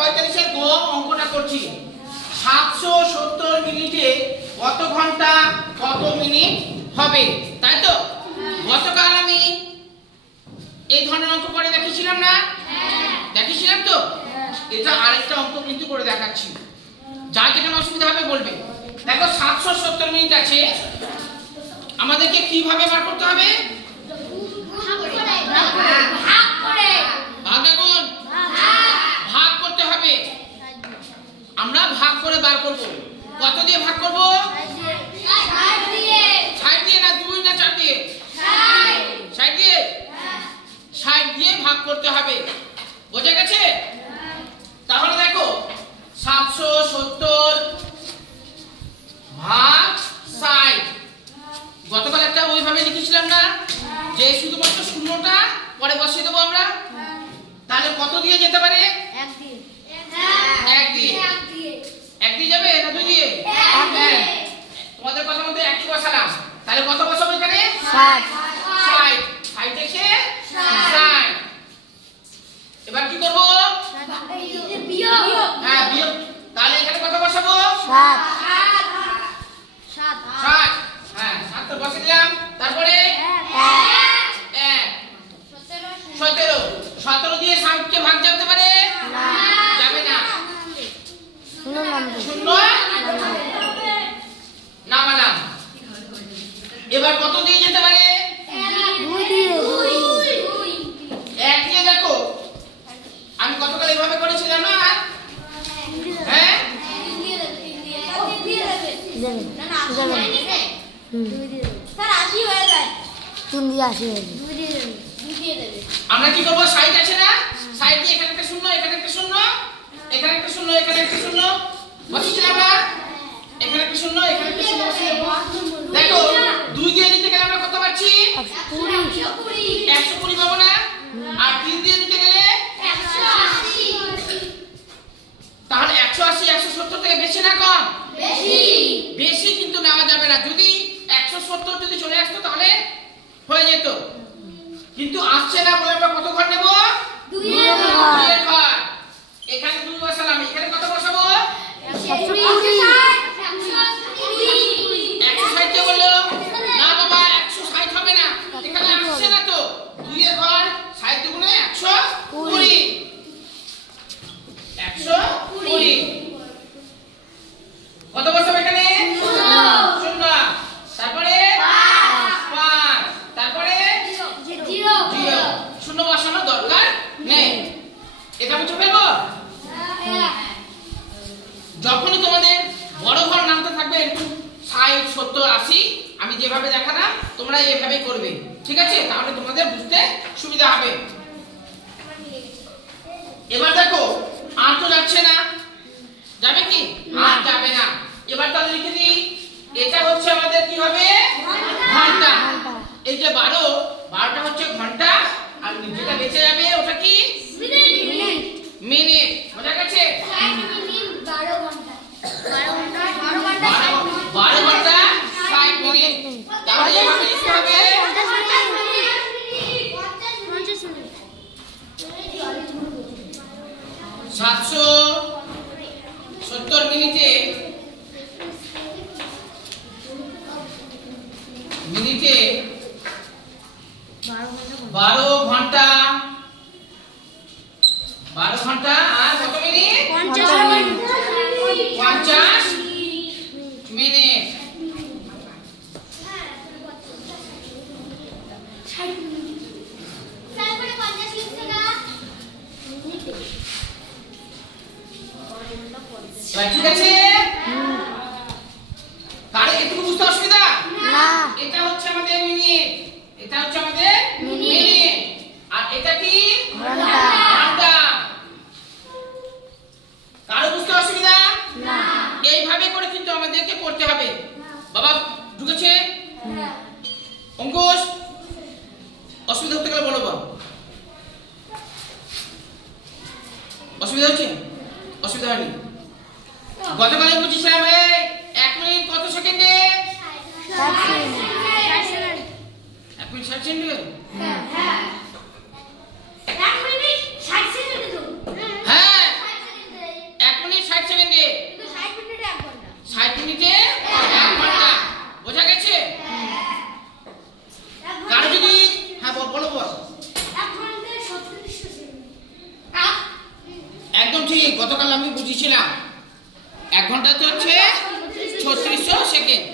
45 এর গ অঙ্কটা করছি। 770 মিনিটে কত ঘন্টা কত মিনিট হবে, তাই তো? গতকাল আমি এই ধরনের অঙ্ক করে দেখিয়েছিলাম না? দেখিয়েছিলাম তো? এটা আরেকটা অঙ্ক কিন্তু করে দেখাচ্ছি, যা যেখানে অসুবিধা হবে বলবে। দেখো 770 মিনিট আছে, আমাদেরকে কিভাবে বার করতে হবে? ভাগ করতে হবে। আমরা ভাগ করে বার করব। কত দিয়ে ভাগ করব? 60 দিয়ে না 2 না 4 দিয়ে? 60 দিয়ে। 60 দিয়ে ভাগ করতে হবে, বোঝা গেছে? তাহলে দেখো 770 ভাগ 60। গতকাল একটা ওইভাবে লিখেছিলাম না যে শুধুমাত্র শূন্যটা পরে বসিয়ে দেবো আমরা। তাহলে কত দিয়ে যেতে পারে? 1 দিয়ে। 1 দিয়ে। 1 দিয়ে যাবে না 2 দিয়ে? তোমাদের কথা মতো 1 বসালাম। তাহলে কত বসাবো এখানে? 60। 60 থেকে 60। এবার কি করব? বিয়োগ। হ্যাঁ বিয়োগ। তাহলে এখানে কত বসাবো? 7। 60। হ্যাঁ 7 তো বসিয়ে দিলাম। তারপরে 1 17। 17 দিয়ে 60 কে ভাগ যেতে পারে? যাবে না। শূন্য নামালাম। এবার কত দিয়ে যেতে পারে? 2 দিয়ে। 1 দিয়ে। দেখো আমি গতকাল এইভাবে করেছিলাম না? হ্যাঁ 3 দিয়ে আমরা কি করব? 60 আছে না? 60 দিয়ে এখানে একটা শূন্য, এখানে একটা শূন্য, এখানে একটা শূন্য, এখানে একটা শূন্য বসিয়েছিলাম না? এখানে একটা শূন্য, এখানে একটা শূন্য বসিয়েছিলাম। দেখো 2 দিয়ে নিতে গেলে আমরা কত পাচ্ছি? 120 পাবো না? আর 3 দিয়ে নিতে গেলে 180। তাহলে 180 170 থেকে বেশি না কম? বেশি। বেশি কিন্তু নেওয়া যাবে না। যদি 170 যদি চলে আসতো তাহলে হয়ে যেত, কিন্তু আসছে না বলে আমরা কত ঘর নেব? 2 এর ঘর। এখানে 2 বসালাম, এখানে কত বসাবো? 160 কে বললো না বাবা 160 হবে না, এখানে আসছে না তো। 2 এর ঘর 60 দুগুণে 120। 120 কত বসাবো এখানে? শূন্য। তারপরে 5। তারপরে 0। শূন্য বসানোর দরকার নেই। এটা মুছে ফেলবো। যখনই তোমাদের বড় ঘর নামতে থাকবে একটু 60 70 80 আমি যেভাবে দেখালাম তোমরা এইভাবে করবে, ঠিক আছে? তাহলে তোমাদের বুঝতে সুবিধা হবে। এবার দেখো আর তো যাচ্ছে না, যাবে কি? আর যাবে না। এবার তাহলে লিখে দিই, এটা হচ্ছে আমাদের কি হবে? ঘন্টা। এই যে 12টা হচ্ছে ঘন্টা, আর যেটা বেঁচে যাবে ওটা কি? মিনিট। বোঝা গেছে? 12 ঘন্টা 60 মিনিট। তাহলে এভাবে লিখতে হবে 770 মিনিটে 12 ঘন্টা। 12 ঘন্টা আর কত মিনিট? 50 মিনিট। ঠিক আছে? তাহলে এটুকু বুঝতে অসুবিধা না। এটা হচ্ছে আমাদের মিনিট, এটা হচ্ছে আমাদের মিনিট, আর এটা কি? ঘন্টা। কারো বুঝতে অসুবিধা না। এইভাবে করে কিন্তু আমাদেরকে করতে হবে। বাবা ঢুকেছে? অঙ্কুশ অসুবিধা হতে গেলে বলো বাবা। অসুবিধা হচ্ছে? অসুবিধা হয়নি। গতকালে বুঝিয়েছিলাম 1 মিনিট কত সেকেন্ডে? 1 মিনিট 60 সেকেন্ডে। হ্যাঁ 1 মিনিট 60 সেকেন্ড। হ্যাঁ একদম ঠিক, গতকাল আমি বুঝিয়েছিলাম 1 ঘন্টা তো হচ্ছে 3600 সেকেন্ড।